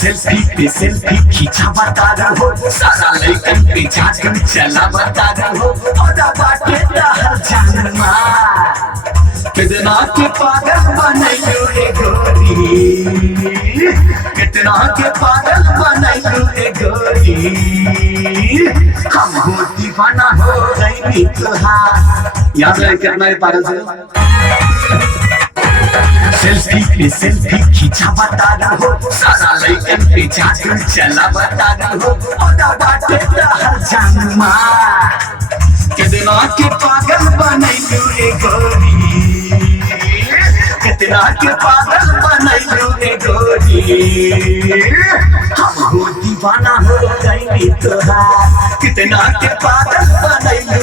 Selfie पे selfie खींचा बता रहो, सारा लड़कन पे झाकन चला बता रहो, और बाटे हर जानमा कितना के पागल बनैलू ए गोरी, कितना के पागल बनैलू ए गोरी, हम हो दीवाना हो गई तुहार। याद रहे कितना पागल से सेल्फी पे सेल्फी खींचा बता रहो, सारा लड़कन पे झाकन चला बता रहो, और बाटे हर जानमा कितना के पागल बनैलू ए गोरी, कितना के पागल बनैलू ए गोरी, हम हो दीवाना हो गई तुहार, कितना के पागल बनैलू।